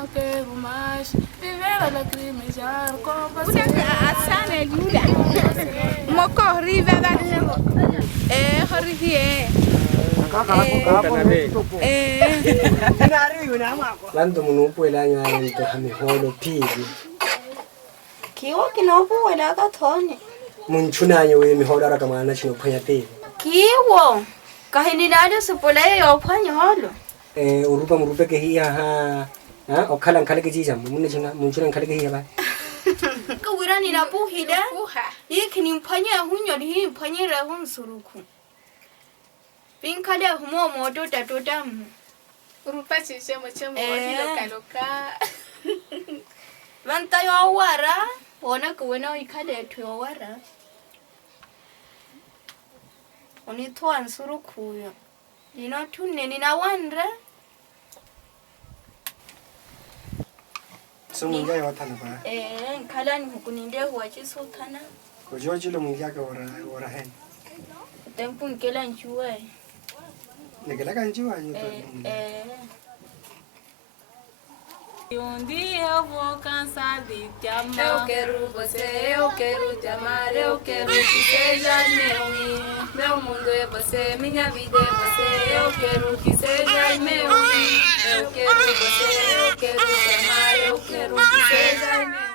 Eu quero mais viver a lacrimejar com você. Asana Luda. Moko riva da. Horriye. Lanto munupu elanya nto hamiholo pili. Kiwo kinopu wela ka thone. Munchunanye we miholo ara kamana chino phanya pili. Kiwo kahini nalo sepole yo phanya holo. Urupa murupe ke hiya ha okhala nkhale ke jija munchuna nkhale ke hiya ba. Ka wirani na puhida. Yekini mphanya hunyo hi mphanya ra hun suruku. Pinkale humo moto tatota mu. Urupa chishemo wadi loka. Vanta yo wara, ona kuwena ikade tu yo wara. Oni to ansuru kuyo. Nina tunne nina wandra. So munga yo thana ba. Kala ni hukuninde huachi sultana. Ko joji lo munga ka ora hen. Tempo nkela nchuwe. Nekela ka nchuwa yo. Um dia eu vou cansar de te amar. Eu quero você, eu quero te amar, eu quero que seja meu mundo é você, minha vida é você. Eu quero que seja meu. Eu quero você, eu quero te amar, eu quero que seja meu.